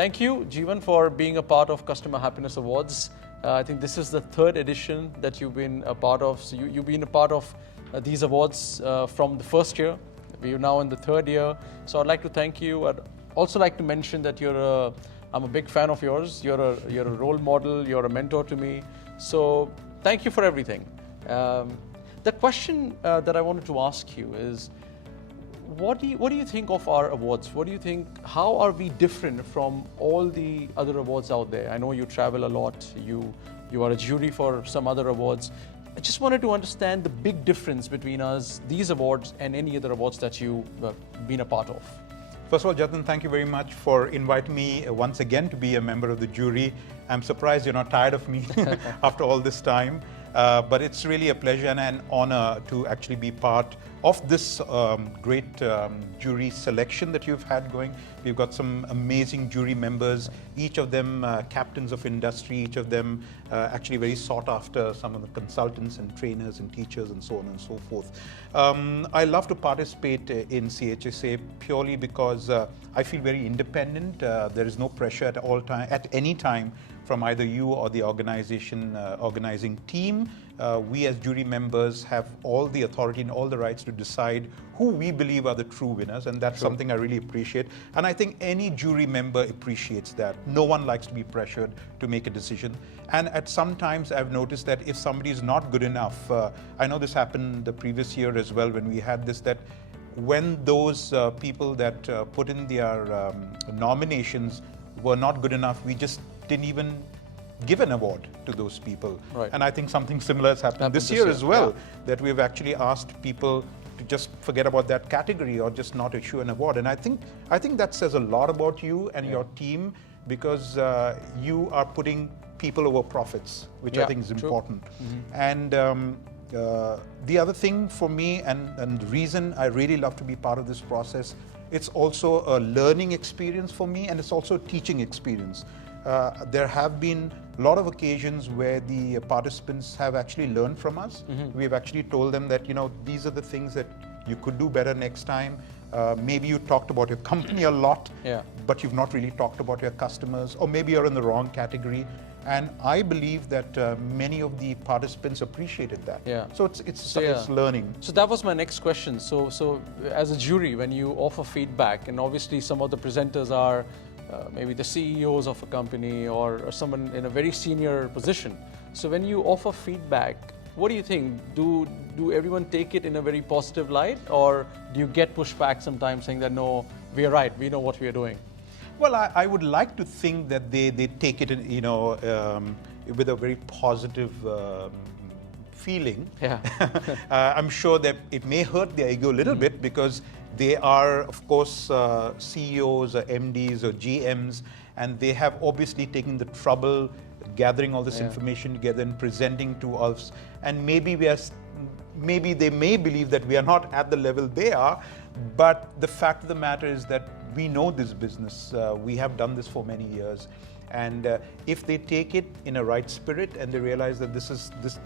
Thank you, Jeevan, for being a part of Customer Happiness Awards. I think this is the third edition that you've been a part of. So you've been a part of these awards from the first year. We're now in the third year. So I'd like to thank you. I'd also like to mention that I'm a big fan of yours. You're a role model. You're a mentor to me. So thank you for everything. The question that I wanted to ask you is, what do you think of our awards? What do you think, how are we different from all the other awards out there? I know you travel a lot, you are a jury for some other awards. I just wanted to understand the big difference between us, these awards, and any other awards that you've been a part of. First of all, Jatin, thank you very much for inviting me once again to be a member of the jury. I'm surprised you're not tired of me after all this time. But it's really a pleasure and an honor to actually be part of this great jury selection that you've had going. We've got some amazing jury members, each of them captains of industry, each of them actually very sought after, some of the consultants and trainers and teachers and so on and so forth. I love to participate in CHSA purely because I feel very independent. There is no pressure at any time from either you or the organizing team. We as jury members have all the authority and all the rights to decide who we believe are the true winners, and that's something I really appreciate. And I think any jury member appreciates that. No one likes to be pressured to make a decision. And at some times I've noticed that if somebody is not good enough, I know this happened the previous year as well when we had this, that when those people that put in their nominations were not good enough, we just didn't even give an award to those people. Right. And I think something similar has happened this year as well, that we've actually asked people to just forget about that category or just not issue an award. And I think that says a lot about you and your team, because you are putting people over profits, which I think is important. And the other thing for me, and the reason I really love to be part of this process, it's also a learning experience for me, and it's also a teaching experience. There have been a lot of occasions where the participants have actually learned from us. We've actually told them that, these are the things that you could do better next time. Maybe you talked about your company a lot, but you've not really talked about your customers, or maybe you're in the wrong category. And I believe that many of the participants appreciated that. So it's learning. So that was my next question. So as a jury, when you offer feedback, and obviously some of the presenters are maybe the CEOs of a company or someone in a very senior position. So when you offer feedback, what do you think? Do everyone take it in a very positive light, or do you get pushback sometimes saying that, no, we're right, we know what we are doing? Well, I would like to think that they take it, with a very positive feeling. I'm sure that it may hurt their ego a little bit, because they are, of course, CEOs or MDs or GMs, and they have obviously taken the trouble gathering all this information together and presenting to us. And maybe they may believe that we are not at the level they are, but the fact of the matter is that we know this business. We have done this for many years. And if they take it in a right spirit and they realize that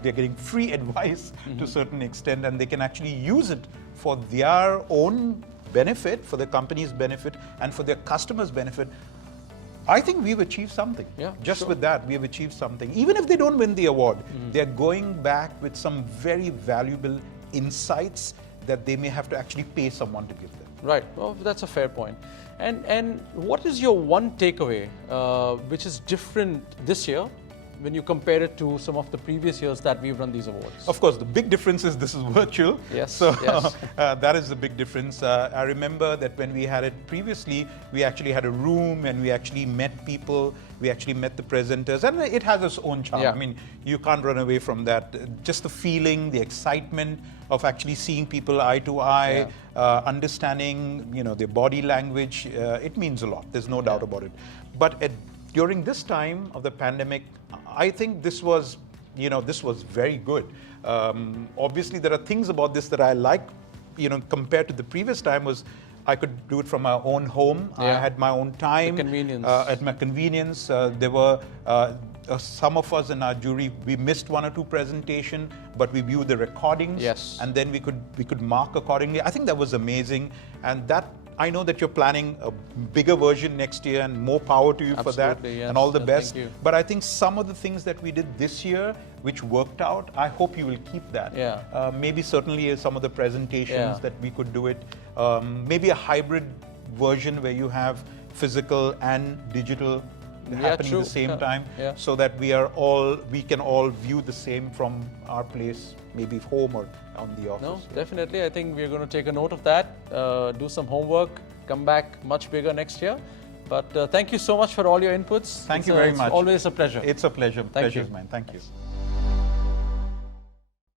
they're getting free advice to a certain extent, and they can actually use it for their own benefit, for the company's benefit, and for their customers' benefit, I think we've achieved something. With that, we have achieved something. Even if they don't win the award, they're going back with some very valuable insights that they may have to actually pay someone to give them. Right. Well, that's a fair point. And what is your one takeaway which is different this year when you compare it to some of the previous years that we've run these awards? Of course, the big difference is this is virtual. That is the big difference. I remember that when we had it previously, we actually had a room and we actually met people, we actually met the presenters, and it has its own charm. I mean, you can't run away from that. Just the feeling, the excitement of actually seeing people eye to eye, understanding, their body language, it means a lot. There's no doubt about it. But during this time of the pandemic, I think this was very good. Obviously, there are things about this that I like, compared to the previous time, was I could do it from my own home. I had my own time. The convenience. At my convenience. There were some of us in our jury, we missed one or two presentations, but we viewed the recordings. And then we could mark accordingly. I think that was amazing. And that I know that you're planning a bigger version next year, and more power to you for that. Absolutely, yes. And all the Thank best. you. But I think some of the things that we did this year, which worked out, I hope you will keep that. Yeah. Maybe certainly some of the presentations Yeah. that we could do it. Maybe a hybrid version where you have physical and digital happening true. at the same Yeah. time, Yeah. so that we can all view the same from our place, maybe home or on the office. No, definitely. I think we're going to take a note of that, do some homework, come back much bigger next year. But thank you so much for all your inputs. Thank you very much. It's always a pleasure. It's a pleasure. Thank Pleasure's you. mine. Thank you.